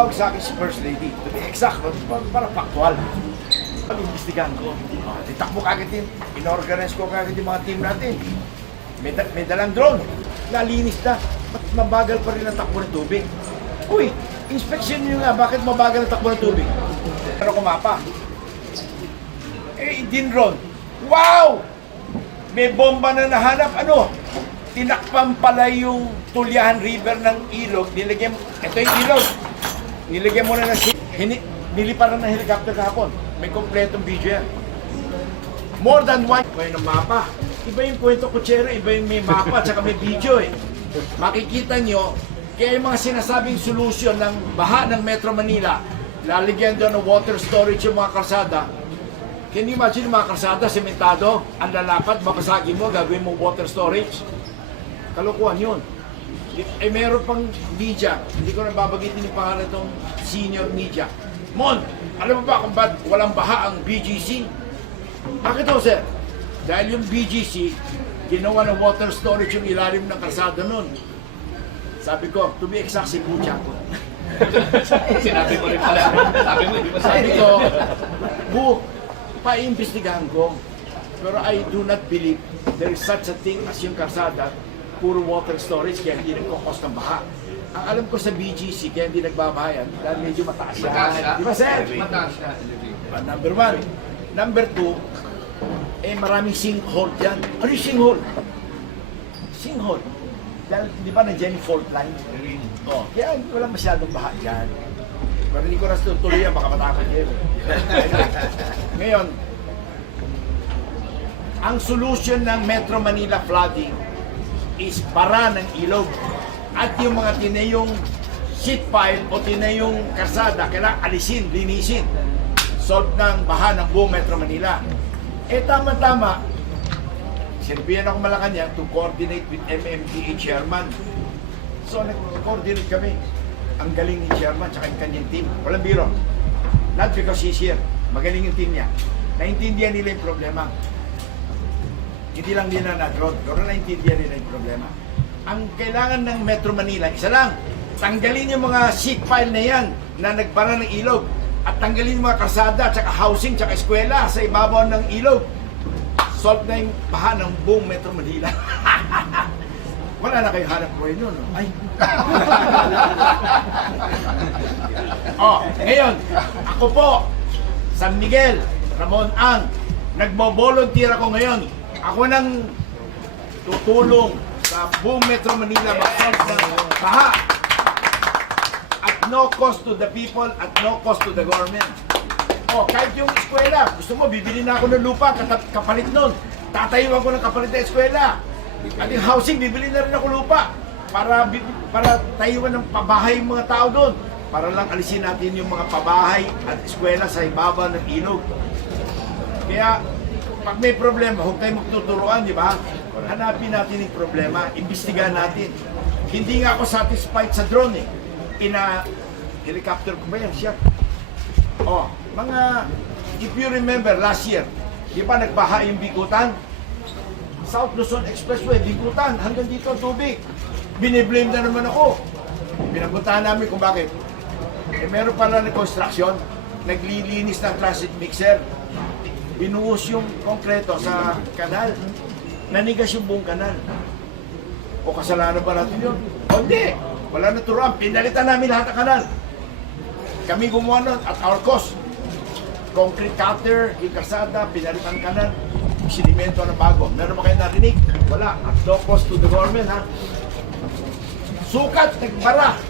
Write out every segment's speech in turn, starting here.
Tawag sa akin si First Lady. To be exact, no? para, factual. Pag-imbestigahan ko. Uh, Titakbo kagad din. In-organize ko kagad yung mga team natin. May, da- may dalang drone. Nalinis na. Ba't mabagal pa rin ang takbo ng tubig? Uy, inspection nyo nga. Bakit mabagal ang takbo ng tubig? Pero kumapa. Eh, din drone. Wow! May bomba na nahanap. Ano? Tinakpan pala yung Tulyahan River ng ilog. Nilagyan, ito yung ilog. Nilagyan mo na ng ship. Hini, niliparan ng helicopter kahapon. May kompletong video yan. More than one. May ng mapa. Iba yung kwento kutsero, iba yung may mapa, at saka may video eh. Makikita nyo, kaya yung mga sinasabing solusyon ng baha ng Metro Manila, lalagyan doon ng water storage yung mga kalsada, Can you imagine yung mga kalsada, sementado, ang lalapat, babasagin mo, gagawin mo water storage? Kalokohan yun. Eh, meron pang media, hindi ko na babagitin yung pangalan itong senior media. Mon, alam mo ba kung ba't walang baha ang BGC? Bakit ho, sir? Dahil yung BGC, ginawa ng water storage yung ilalim ng kalsada nun. Sabi ko, to be exact, si Pucha ko. Sinabi mo rin pala. Sabi mo, hindi mo Sabi ko, Bu, paimbestigahan ko. Pero I do not believe there is such a thing as yung karsada, puro water storage, kaya hindi nagkakos ng baha. Ang alam ko sa BGC, kaya hindi nagbabahayan, dahil medyo mataas siya. Mataas siya. Di ba, sir? Mataas siya. Ah, Number one. Number two, eh maraming sinkhole dyan. Ano yung sinkhole? Sinkhole. Dahil, di ba nandiyan yung fault line? Oh, kaya wala masyadong baha dyan. Pero hindi ko na tutuloy yan, baka matakot yan. Ngayon, ang solution ng Metro Manila flooding is bara ng ilog. At yung mga tinayong sheet pile o tinayong kasada, kailangan alisin, linisin. Solve ng baha ng buong Metro Manila. Eh tama-tama, sinabihan ako Malacanang to coordinate with MMDA chairman. So nag-coordinate kami. Ang galing ni chairman tsaka yung kanyang team. Walang biro. Not because he's here. Magaling yung team niya. Naintindihan nila yung problema. Hindi lang nila na-drone, pero naintindihan nila yung problema. Ang kailangan ng Metro Manila, isa lang, tanggalin yung mga sheet pile na yan na nagbara ng ilog at tanggalin yung mga kasada, tsaka housing, tsaka eskwela sa ibabaw ng ilog. Solve na yung baha ng buong Metro Manila. Wala na kayo hanap buhay nun. no? Ay. oh, ngayon, ako po, San Miguel, Ramon Ang, nagbo-volunteer ako ngayon. Ako nang tutulong sa buong Metro Manila mag-solve ng baha. At no cost to the people, at no cost to the government. Oh, kahit yung eskwela, gusto mo, bibili na ako ng lupa, kapalit nun. Tatayuan ko ng kapalit na eskwela. At yung housing, bibili na rin ako lupa para para tayuan ng pabahay yung mga tao doon. Para lang alisin natin yung mga pabahay at eskwela sa ibaba ng ilog. Kaya, pag may problema, huwag tayong magtuturuan, di ba? Hanapin natin yung problema, imbestigahan natin. Hindi nga ako satisfied sa drone eh. Ina, helicopter ko ba yan? Siya. Oh, mga, if you remember last year, di ba nagbaha yung bikutan? South Luzon Expressway, bikutan, hanggang dito ang tubig. Biniblame na naman ako. Pinapuntahan namin kung bakit. Eh, meron pala na construction, naglilinis ng transit mixer. Binuhos yung konkreto sa kanal. Nanigas yung buong kanal. O kasalanan ba natin yun? O hindi. Wala na turuan. Pinalitan namin lahat ng kanal. Kami gumawa nun at our cost. Concrete cutter, yung kasada, pinalitan kanal, sinimento na bago. Meron ba kayo narinig? Wala. At no cost to the government, ha? Sukat, nagbara.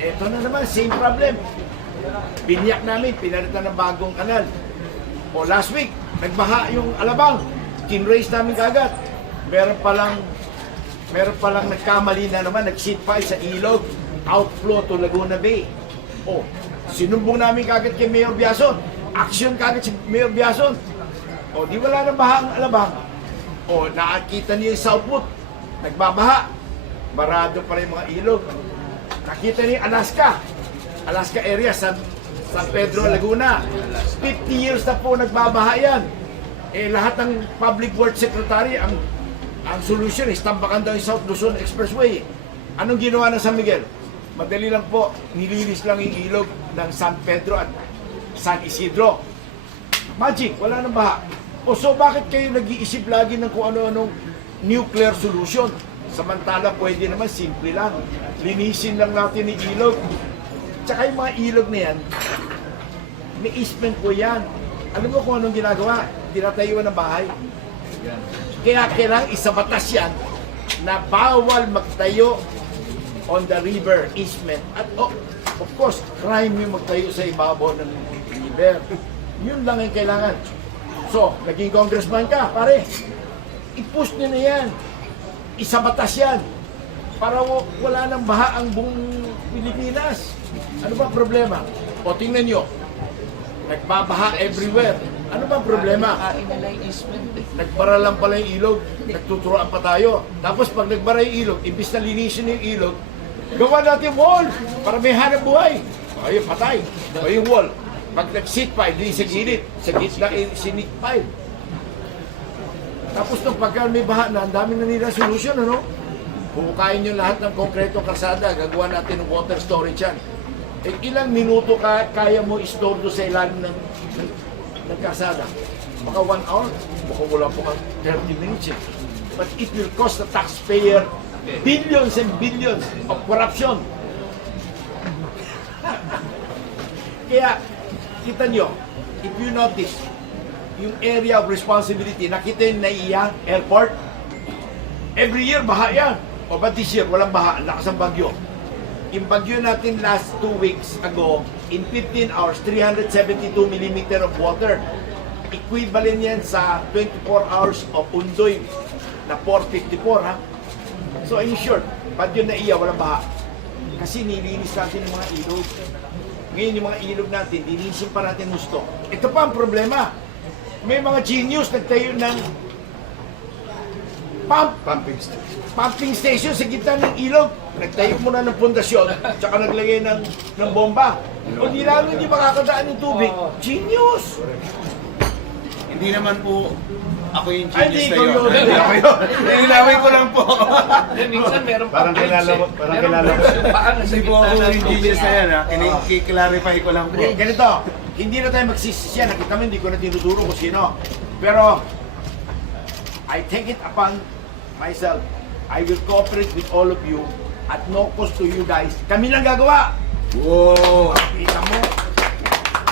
Ito na naman, same problem. Binyak namin, pinalitan ng bagong kanal. O last week, nagbaha yung alabang. Tinrace namin kagad. Meron palang meron palang nagkamali na naman, nag-seat file sa ilog, outflow to Laguna Bay. O, sinumbong namin kagad kay Mayor Biason. Action kagad si Mayor Biason. O, di wala na baha ang alabang. O, nakakita niyo yung Southwood. Nagbabaha. Barado pa rin mga ilog. Nakita yung Alaska. Alaska area, San, San Pedro, Laguna. 50 years na po nagbabaha yan. Eh, lahat ng public works secretary, ang ang solution is tambakan daw yung South Luzon Expressway. Anong ginawa ng San Miguel? Madali lang po, nilinis lang yung ilog ng San Pedro at San Isidro. Magic, wala nang baha. O so bakit kayo nag-iisip lagi ng kung ano-anong nuclear solution? Samantala pwede naman simple lang. Linisin lang natin yung ilog. Tsaka yung mga ilog na yan, may easement po yan. Alam mo kung anong ginagawa? Tinatayuan ng bahay. Kaya kailangan isabatas yan na bawal magtayo on the river easement. At oh, of course, crime yung magtayo sa ibabaw ng river. Yun lang ang kailangan. So, naging congressman ka, pare. I-push nyo na yan. Isabatas yan. Para wa- wala nang baha ang buong Pilipinas. Ano ba problema? O tingnan nyo, nagbabaha everywhere. Ano ba problema? Yung eh. Nagbara lang pala yung ilog, nagtuturoan pa tayo. Tapos pag nagbara yung ilog, imbis na linisin yung ilog, gawa natin wall para may hanap buhay. Ayun, patay. O yung wall. Pag nag-seat pile, di sa gilid. Sa gitna, eh, sinik pile. Tapos nung pagka may baha na, ang dami na nila solution, ano? Hukayin nyo lahat ng konkretong kasada, gagawa natin ng water storage yan. Eh, ilang minuto ka, kaya mo i-store sa ilalim ng, ng, kasada? Baka one hour, baka wala po kang 30 minutes eh. But it will cost the taxpayer billions and billions of corruption. Kaya, kita nyo, if you notice, yung area of responsibility, nakita yung naiya airport, every year baha yan. O ba this year, walang baha, ang lakas ng bagyo. Yung bagyo natin last two weeks ago, in 15 hours, 372 millimeter of water. Equivalent yan sa 24 hours of undoy na 454 ha. So in short, bagyo na iya, walang baha. Kasi nilinis natin yung mga ilog. Ngayon yung mga ilog natin, linisin pa natin gusto. Ito pa ang problema. May mga genius nagtayo ng pump, Pumping station. pumping station sa gitna ng ilog. Nagtayo muna ng pundasyon, tsaka naglagay ng, ng bomba. O di lalo hindi makakadaan yung tubig. Genius! Hindi naman po ako yung Ay, genius di, na ikaw yun. yun. Hindi ako yun. Nilinawin ko lang po. Then minsan meron pa Parang pipes kilala eh. mo- parang kilala mo. sa Hindi po gitna ako ng yung tubig. genius na yan ha. Ko lang po. Okay, ganito. Hindi na tayo magsisisya. Nakita mo, hindi ko na tinuturo kung sino. Pero, I take it upon myself. I will cooperate with all of you at no cost to you guys. Kami lang gagawa. Wow! Kita mo,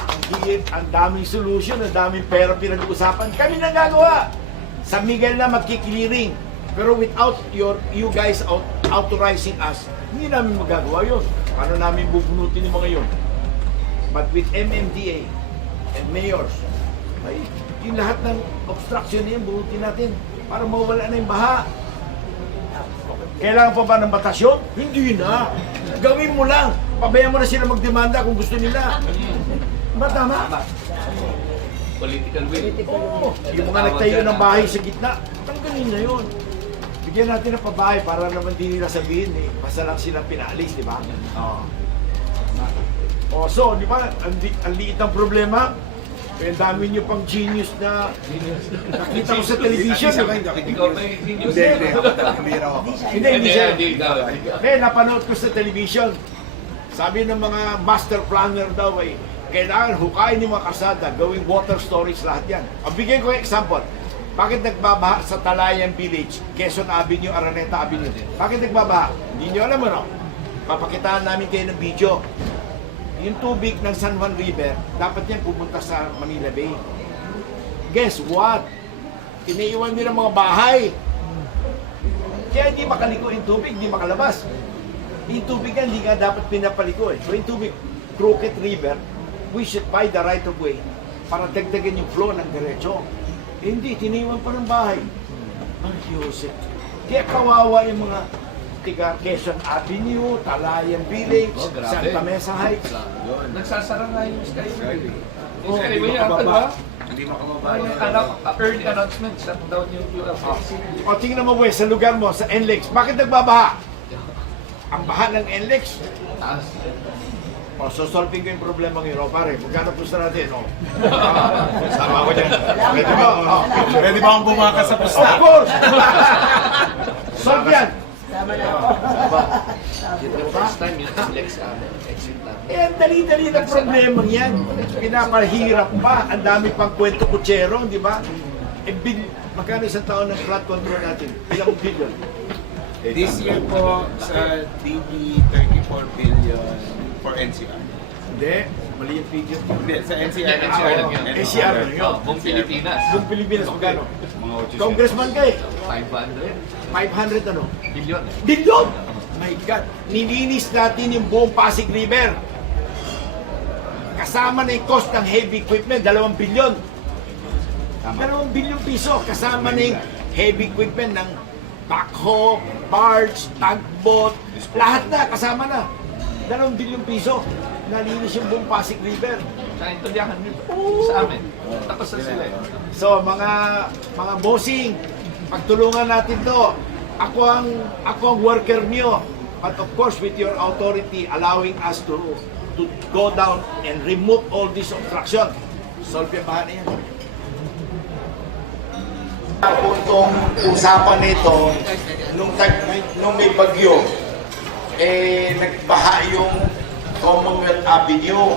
ang higit, ang daming solution, ang daming pera pinag-uusapan. Kami lang gagawa. San Miguel na magkikiliring. Pero without your you guys out, authorizing us, hindi namin magagawa yun. Paano namin bubunutin yung mga yun? But with MMDA and mayors, ay, yung lahat ng obstruction na yun, bunutin natin para mawala na yung baha. Kailangan pa ba ng batas yun? Hindi na. Gawin mo lang. Pabayaan mo na sila magdemanda kung gusto nila. Ba tama? Political will. Oo. Yung mga nagtayo ng bahay sa gitna, tanggalin na yun. Bigyan natin ng pabahay para naman din nila sabihin, eh, basta lang silang pinaalis, di ba? Oo. Oh, so, di ba, ang, li- ang liit ng problema, eh, ang dami nyo pang genius na nakita ko sa television. Eh. Ikaw yung genius? Hindi, hindi. Raw ako. Hindi, hindi siya. Hindi. Eh, napanood ko sa television. Sabi ng mga master planner daw ay, kailangan hukayin yung mga kasada, gawing water storage lahat yan. Ang bigay ko example. Bakit nagbabaha sa Talayan Village, Quezon Avenue, Araneta Avenue? Bakit nagbabaha? Hindi nyo alam ano? Papakitaan namin kayo ng video. Yung tubig ng San Juan River, dapat yan pumunta sa Manila Bay. Guess what? Iniiwan nila mga bahay. Kaya hindi makaliko yung tubig, hindi makalabas. Yung tubig yan, hindi nga dapat pinapaliko eh. So yung tubig, Crooked River, we should buy the right of way para dagdagan yung flow ng diretso. Eh, hindi, tiniwan pa ng bahay. Ang Joseph. Kaya kawawa yung mga tiga Quezon Avenue, Talayan Village, Oh, grabe. Santa Mesa Heights. Nagsasara nga yung Skyway. Yung Oh, Skyway Hindi ba? makababa. Hindi makababa. Ay, anak, early announcement, shut down yung ULCC. O tingnan mo, Wes, sa lugar mo, sa NLEX, bakit nagbabaha? Ang baha ng NLEX, Taas. O, so solving ko yung problema ngayon. O, pare, magkano pusta natin? O, sama ko dyan. Pwede ba? O, Pwede ba akong bumakas sa of pusta? course! Solve yan! Tama na ako. Yun the first time yung Lex ano, exit na. Eh, ang dali-dali na problema yan. Pinapahirap pa. Ang dami pang kwento kutsero, di ba? Eh, bil, magkano isang taon ng flood control natin? Ilang billion? This year po sa DB 34 billion for NCR. Hindi, mali yung figure. Hindi, sa NCR. NCR lang yun. NCR lang yun. Oh, buong Pilipinas. Buong Pilipinas, magkano? Mga 800. Congressman ka eh. 500 500 ano? billion. Billion! My God! Nilinis natin yung buong Pasig River. Kasama na yung cost ng heavy equipment, 2 billion. Tama. 2 billion piso. Kasama na yung heavy equipment ng backhoe, barge, tugboat, lahat na, kasama na. 2 billion piso. Nalinis yung buong Pasig River. Sa intindihan nyo sa amin. Tapos na sila eh. So, mga mga bossing, pagtulungan natin 'to. Ako ang ako ang worker niyo. But of course, with your authority allowing us to to go down and remove all this obstruction. Solve yung bahan yan. Puntong usapan nito, nung, tag, nung may bagyo, eh, nagbaha yung Commonwealth Avenue.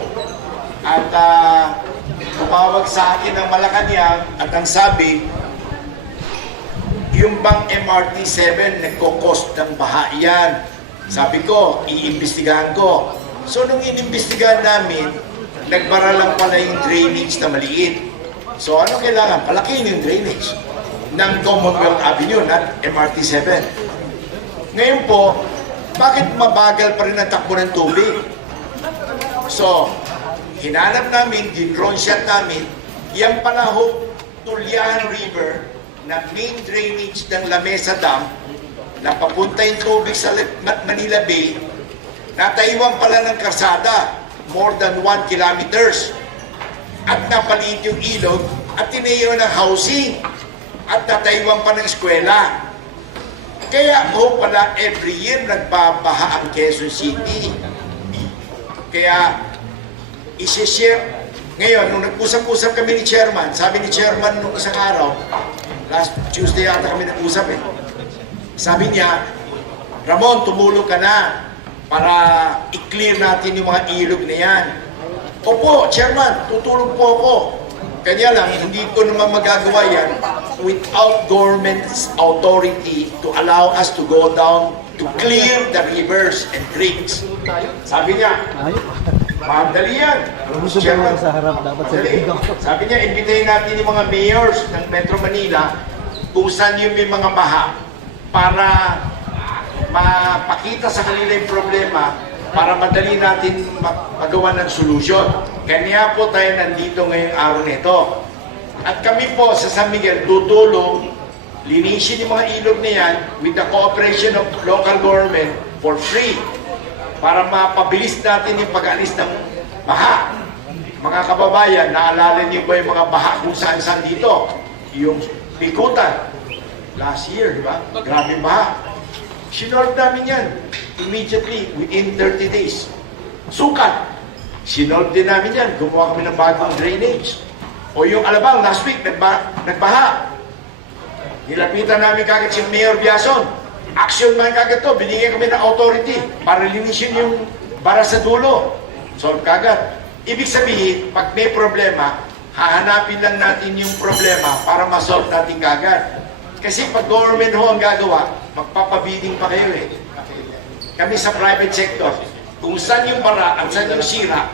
At ah, tumawag sa akin ng Malacanang at ang sabi, yung bang MRT-7 nagko-cost ng baha yan. Sabi ko, iimbestigahan ko. So nung inimbestigahan namin, nagbara lang pala yung drainage na maliit. So ano kailangan? Palakihin yung drainage ng Commonwealth Avenue, not MRT-7. Ngayon po, bakit mabagal pa rin ang takbo ng tubig? So, hinanap namin, di-drone shot namin, yan pala ho, Tulyahan River na main drainage ng Lamesa Dam na papunta yung tubig sa Ma- Manila Bay, nataiwan pala ng karsada, more than 1 kilometers. At napaliit yung ilog at tinayo ng housing at nataiwan pa ng eskwela. Kaya ho pala every year nagbabaha ang Quezon City. Kaya isi-share. Ngayon, nung nag-usap-usap kami ni Chairman, sabi ni Chairman nung isang araw, last Tuesday ata kami nag-usap eh. Sabi niya, Ramon, tumulong ka na para i-clear natin yung mga ilog na yan. Opo, Chairman, tutulong po ako. Kanya lang, hindi ko naman magagawa yan without government's authority to allow us to go down to clear the rivers and creeks. Sabi niya, Madali yan. Gusto ba naman sa harap dapat sa likod? Sabi niya, imbitahin natin yung mga mayors ng Metro Manila kung saan yung may mga baha para mapakita sa kanila yung problema para madali natin ma- magawa ng solusyon. Kanya po tayo nandito ngayong araw nito. At kami po sa San Miguel tutulong linisin yung mga ilog na yan with the cooperation of local government for free para mapabilis natin yung pag-alis ng baha. Mga kababayan, naalala niyo ba yung mga baha kung saan-saan dito? Yung Bikutan, last year, di ba? Grabe baha. Sinolve namin yan immediately within 30 days. Sukat, sinolve din namin yan. Gumawa kami ng bagong drainage. O yung Alabang, last week, nagba, nagbaha. Nilapitan namin kagad si Mayor Biason. Action man kagad to. Binigyan kami ng authority para linisin yung para sa dulo. Solve kagad. Ibig sabihin, pag may problema, hahanapin lang natin yung problema para ma-solve natin kagad. Kasi pag government ho ang gagawa, magpapabidding pa kayo eh. Kami sa private sector, kung saan yung bara at saan yung sira,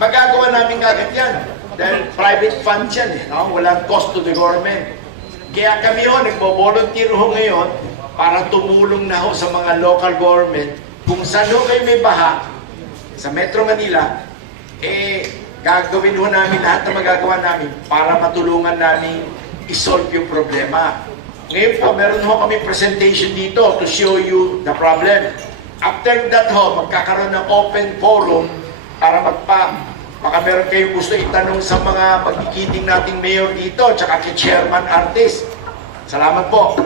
magagawa namin kagad yan. Dahil private funds yan eh, no? walang cost to the government. Kaya kami ho, nagbo-volunteer ho ngayon para tumulong na ho sa mga local government kung saan ho kayo may baha sa Metro Manila, eh, gagawin ho namin lahat na magagawa namin para matulungan namin isolve yung problema. Ngayon po, meron ho kami presentation dito to show you the problem. After that ho, magkakaroon ng open forum para magpa, baka meron kayong gusto itanong sa mga magkikiting nating mayor dito, tsaka kay chairman artist. Salamat po.